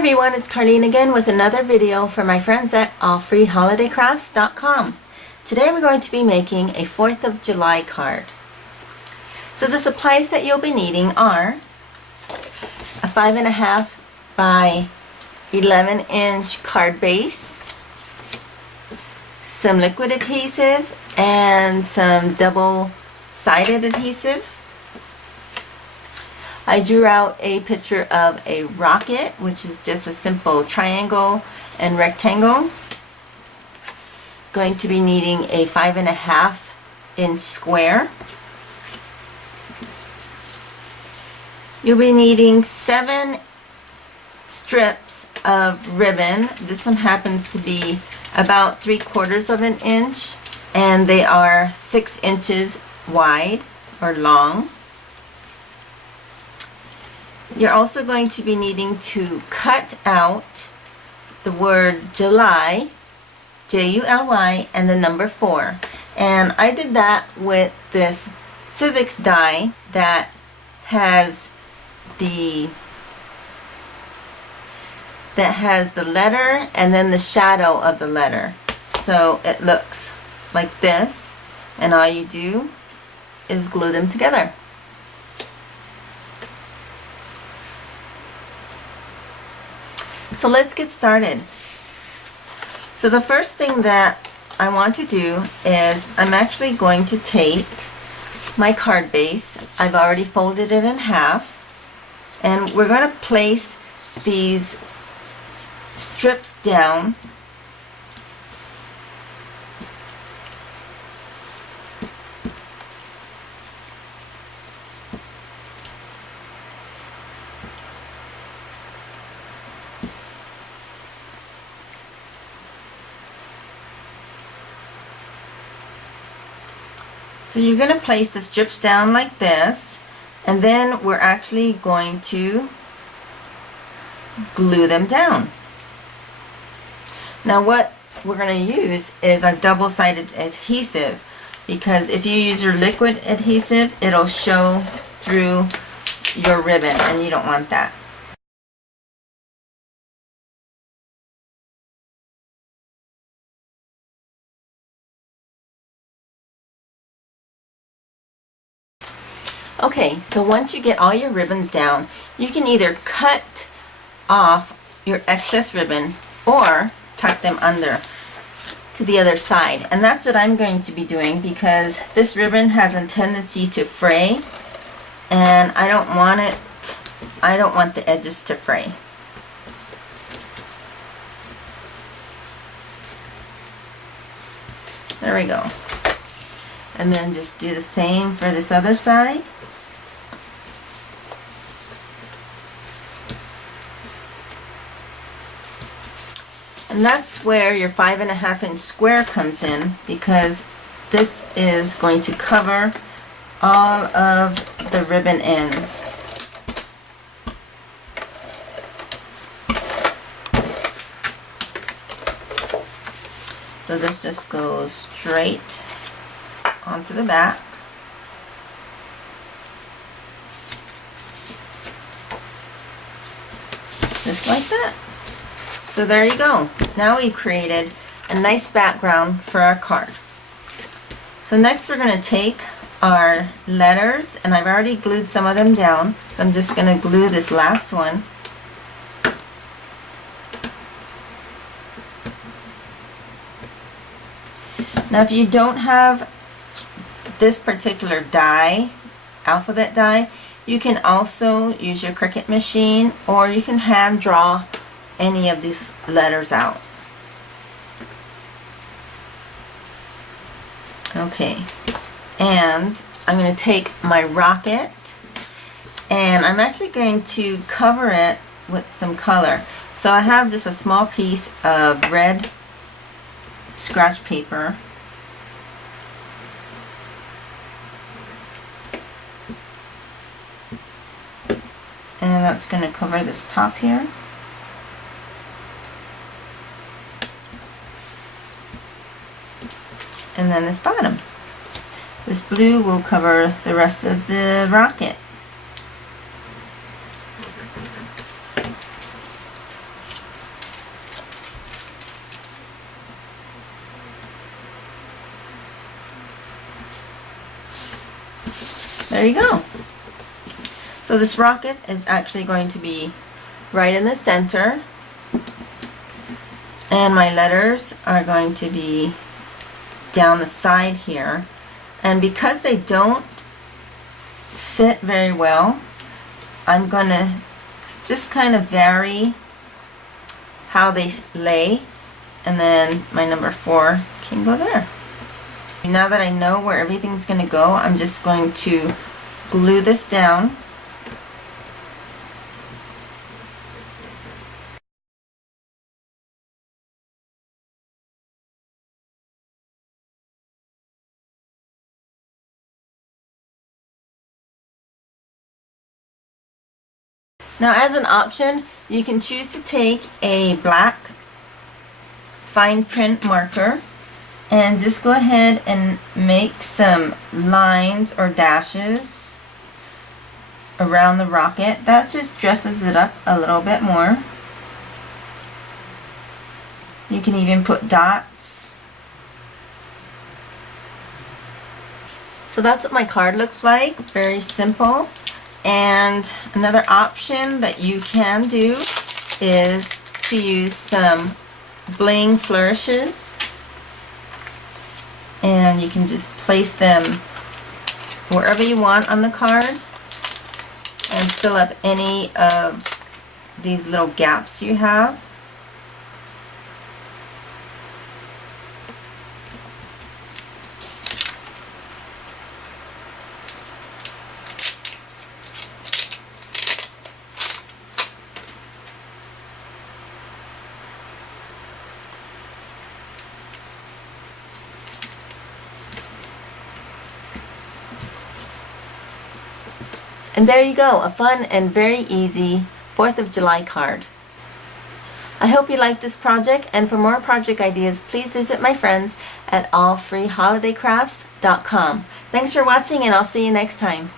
everyone, it's Carlene again with another video for my friends at AllFreeHolidayCrafts.com. Today we're going to be making a 4th of July card. So the supplies that you'll be needing are a 5.5 by 11-inch card base, some liquid adhesive, and some double-sided adhesive. I drew out a picture of a rocket, which is just a simple triangle and rectangle. Going to be needing a 5.5-inch square. You'll be needing 7 strips of ribbon. This one happens to be about 3/4 of an inch, and they are 6 inches wide or long. You're also going to be needing to cut out the word July, J-U-L-Y, and the number 4. And I did that with this Sizzix die that has the letter and then the shadow of the letter. So it looks like this, and all you do is glue them together. So let's get started. So the first thing that I want to do is I'm actually going to take my card base. I've already folded it in half, and we're going to place these strips down . So you're going to place the strips down like this, and then we're actually going to glue them down. Now what we're going to use is our double-sided adhesive, because if you use your liquid adhesive, it'll show through your ribbon, and you don't want that. Okay, so once you get all your ribbons down, you can either cut off your excess ribbon or tuck them under to the other side. And that's what I'm going to be doing, because this ribbon has a tendency to fray, and I don't want the edges to fray. There we go. And then just do the same for this other side. And that's where your 5.5-inch square comes in, because this is going to cover all of the ribbon ends. So this just goes straight onto the back. Just like that. So there you go. Now we've created a nice background for our card. So next we're going to take our letters, and I've already glued some of them down, so I'm just going to glue this last one. Now if you don't have this particular die, alphabet die, you can also use your Cricut machine, or you can hand draw any of these letters out. Okay, and I'm going to take my rocket, and I'm actually going to cover it with some color. So I have just a small piece of red scratch paper, and that's going to cover this top here. And then this bottom. This blue will cover the rest of the rocket. There you go. So this rocket is actually going to be right in the center, and my letters are going to be down the side here. And because they don't fit very well, I'm gonna just kind of vary how they lay, and then my number 4 can go there. Now that I know where everything's gonna go, I'm just going to glue this down. Now, as an option, you can choose to take a black fine print marker and just go ahead and make some lines or dashes around the rocket. That just dresses it up a little bit more. You can even put dots. So that's what my card looks like. Very simple. And another option that you can do is to use some bling flourishes, and you can just place them wherever you want on the card and fill up any of these little gaps you have. And there you go, a fun and very easy 4th of July card. I hope you liked this project, and for more project ideas, please visit my friends at AllFreeHolidayCrafts.com. Thanks for watching, and I'll see you next time.